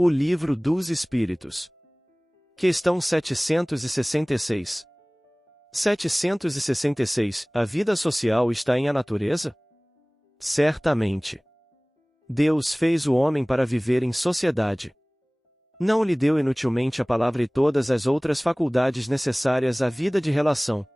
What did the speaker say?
O Livro dos Espíritos. Questão 766. 766. A vida social está em a natureza? Certamente. Deus fez o homem para viver em sociedade. Não lhe deu inutilmente a palavra e todas as outras faculdades necessárias à vida de relação,